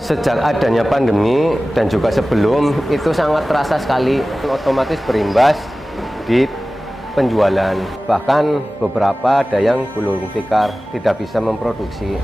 Sejak adanya pandemi dan juga sebelum itu sangat terasa sekali, otomatis berimbas di penjualan. Bahkan beberapa ada yang gulung tikar tidak bisa memproduksi.